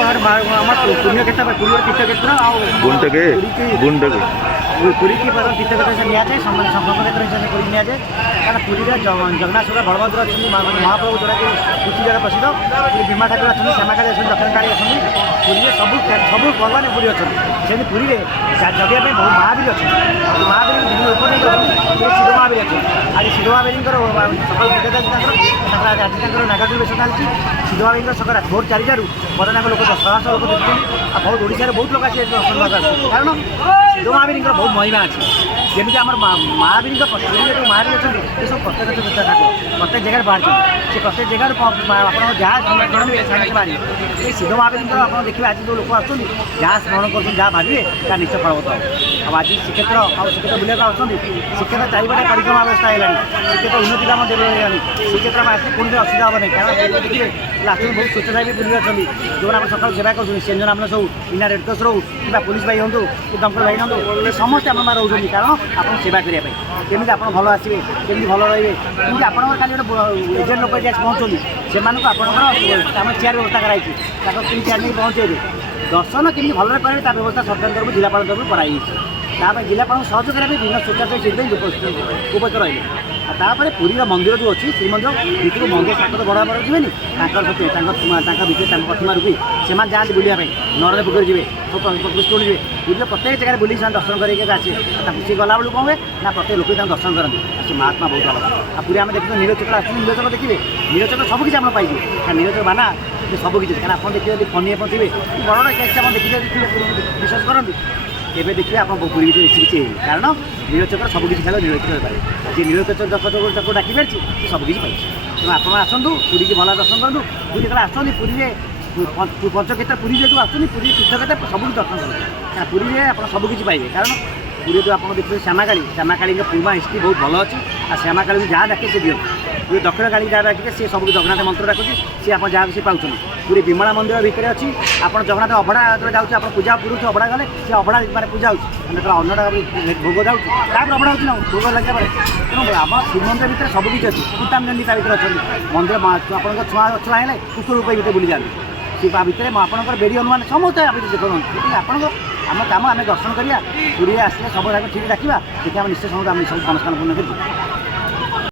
पुण्यक्षेत्र तीर्थक्षेत्र गुंडके गुंडके पुरी की तीर्थक्षेत्र से निया जाए संगमक्षेत्र हिसाब से पुरी निया जाए कारण पुरी जगन्नाथ सुधा बलभद्र अच्छी महाप्रभु जोड़ा कि पृथ्वी जगह प्रसिद्ध भीमा ठाकुर अच्छी श्यामाकाली अच्छी दक्षिणकाली अच्छी पुरी सब सब भगवान पुरी अच्छा सेमती पुरी जगह बहुत महावीर अच्छे महावीर विभिन्न रूप नहीं सिद्ध महावीर अच्छे आज सिद्ध महावीर सकाल आज नागाजुल बेस चलती सिद्ध महावीर सकाल भोर 4 बदनाक लोक 10,000 लोक देखते बहुत ओडिशा बहुत लोग आसी दर्शन कारण सिद्ध महावीर बहुत महिमा अच्छे जमी आम महावीर महावीर अच्छा ये सब प्रत्येक ठाकुर प्रत्येक जगह बाहर से प्रत्येक जगह आप जहाँ बाहर ये सिद्ध महावीर आप देखिए आज जो लोग आसुँच जहाँ स्मरण कर जहाँ भावे क्या निश्चय फलवत हो आज श्रीक्षेत्र श्रीक्षेत्र बुलाक आसुँच श्रीक्षेत्र चारिपटे परिक्रमा व्यवस्था है श्रीक्षेत्र उन्नति काम देवे श्रीक्षेत्र में आसे कौन असुविधा हे ना कारण देखिए लास्ट बहुत स्वच्छता भी बुले अच्छा जो आम सका सेवा कर सेंजन आम सब बिना रेडक्रस रो कि पुलिस भाई हूँ कि दमकल भाई हूँ समस्त आम रोचे कारण आप सेवा करने केमी आप भल आसवे केमी भल रे कि आप खाली एजेंट लोक जैसे पहुँचुनी से आम चेयर व्यवस्था कराई केमी चेयर नहीं पहुँचे दर्शन केमी भल पारे व्यवस्था सरकार तरफ जिलापाल तरफ कराई जिलापाल सहयोग करने विभिन्न स्वच्छता से उपस्थित रही तापर पुरी मंदिर जो अच्छी श्रीमंदिर भितर मंदिर ठाकुर बड़ा बड़ा जी भितर प्रतिमा रूपी से जाते बुलाया नरदे पुकुर जी कृष्ण जी पुरी प्रत्येक जगह बुल दर्शन करके आसे सी गला बेलू कौन हुए ना प्रत्येक लोग दर्शन करते से महात्मा बहुत अलग आ पूरी आम देखते नीलचक्र आस नीलचक्र देखिए नीलचक्र सबकि आप पाइबे नीलचक्र बाना सबकि क्या आप देखिए फनी थे बड़ा केस आप देखिए विश्वास करते एवं देखिए आप पुरी भितर बेसी किसी कारण नीलचक्र सबकि खेल नीलचक्र पाए जी नीलचक्र चक्र डाक पारि सबकि पाई तेणु आप आसतु पुरी की भल दर्शन करूँ पुरी जो आसती पुरी पंचक्षेत्र पुरी जो आसुँच पुरी तीर्थक्षेत्र सब दर्शन करें पुरी में आप सबकि पाइबे कारण पुरी जो आप देखिए श्यामाकाली पुरुमा हिस्ट्री बहुत भल अच्छी आ श्यामाकाली जहाँ डाके से दियो ये दक्षिण काली जहाँ डाके सी सब जगन्नाथ मंत्र डाकुची सी आप जहाँ सी पाँच पूरी विमला मंदिर भितर अच्छी आप जगन्नाथ अभड़ा जाऊँच आप पूजा पुरुष अभड़ा गले सी अभड़ा मैंने पूजा होने अन्नटा भोग जाऊँच तापर अभड़ा होना भोग लगे तेणु आम श्रीमंदिर भितर सबकि अच्छी कुटाम जमी ता भर अच्छा मंदिर आप छुआ छुआ है कुकुर रूप भितर बुली जाती सी भितर आपंकर बेड़ी अनुमान समस्त आप देखते आप आम कम आम दर्शन करा पुरी आसले सब ठीक रखा देखिए निश्चय समस्त आम सब मनस्कामना पूर्ण कर